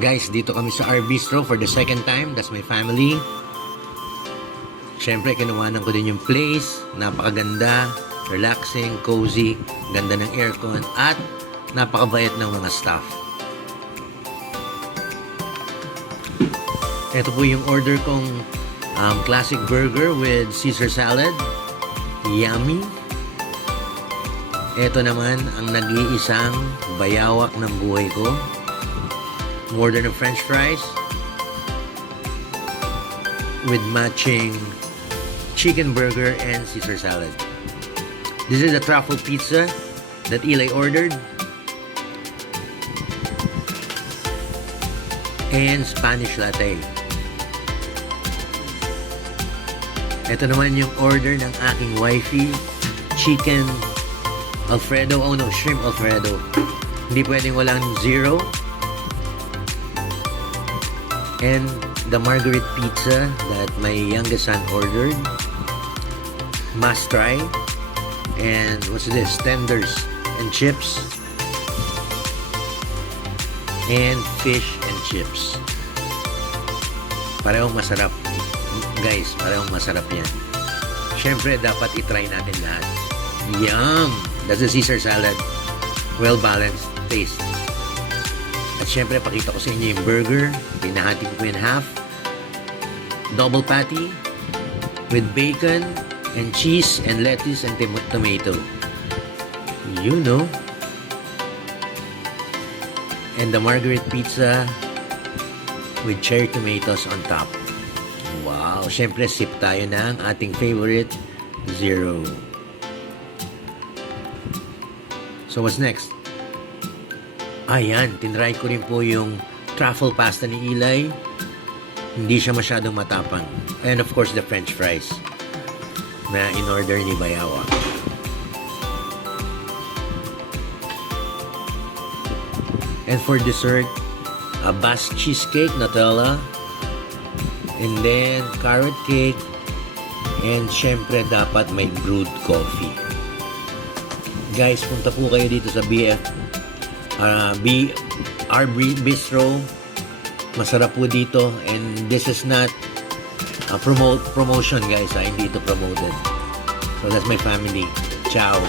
Guys, dito kami sa R Bistro for the second time. That's my family. Siyempre, kinuwanan ko din yung place. Napakaganda, relaxing, cozy, ganda ng aircon, at napakabait ng mga staff. Ito po yung order kong classic burger with Caesar salad. Yummy! Ito naman ang nag-iisang bayawak ng buhay ko. Order ng french fries with matching chicken burger and Caesar salad. This is the truffle pizza that Eli ordered. And Spanish latte. Ito naman yung order ng aking wifey. Chicken Alfredo. Oh no, shrimp Alfredo. Hindi pwedeng walang zero. And the margherita pizza that my youngest son ordered. Must try. And what's this? Tenders and chips. And fish and chips. Parehong masarap. Guys, parehong masarap yan. Siyempre, dapat itry natin lahat. Yum! That's the Caesar salad. Well-balanced taste. At syempre, pakita ko sa inyo yung burger. Pinahati ko in half. Double patty with bacon and cheese and lettuce and tomato. You know. And the margherita pizza with cherry tomatoes on top. Wow! Syempre, sip tayo ng ating favorite, Zero. So, what's next? Ayan, tinry ko rin po yung truffle pasta ni Eli. Hindi siya masyadong matapang. And of course, the french fries na in-order ni Bayawa. And for dessert, a Basque cheesecake, Nutella, and then carrot cake, and syempre dapat may brewed coffee. Guys, punta po kayo dito sa R Bistro. Masarap po dito, and this is not a promotion guys, hindi ito promoted. So that's my family. Ciao.